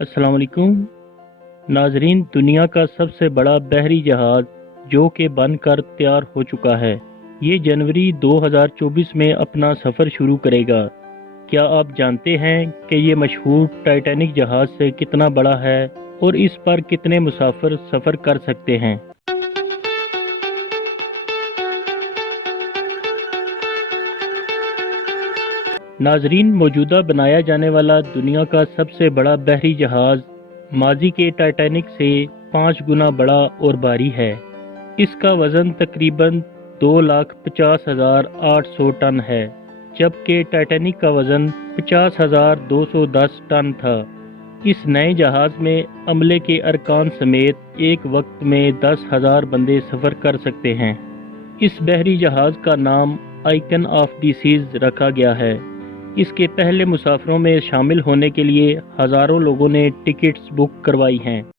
अस्सलाम वालेकुम नाजरीन। दुनिया का सबसे बड़ा बहरी जहाज जो कि बनकर तैयार हो चुका है, ये जनवरी 2024 में अपना सफ़र शुरू करेगा। क्या आप जानते हैं कि ये मशहूर टाइटैनिक जहाज से कितना बड़ा है और इस पर कितने मुसाफिर सफ़र कर सकते हैं? नाजरीन, मौजूदा बनाया जाने वाला दुनिया का सबसे बड़ा बहरी जहाज माजी के टाइटैनिक से 5 गुना बड़ा और भारी है। इसका वजन तकरीबन 2,50,800 टन है, जबकि टाइटैनिक का वजन 50,210 टन था। इस नए जहाज में अमले के अरकान समेत एक वक्त में 10,000 बंदे सफ़र कर सकते हैं। इस बहरी जहाज का नाम आइकन ऑफ द सीज रखा गया है। इसके पहले मुसाफिरों में शामिल होने के लिए हज़ारों लोगों ने टिकट्स बुक करवाई हैं।